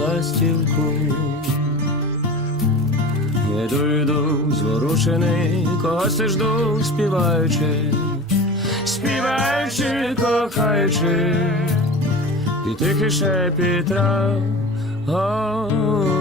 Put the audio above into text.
ластівку. Іду, йду, зворушений, когось жду, співаючи, співаючи, кохаючи, і тихий шепіт трав голублячий.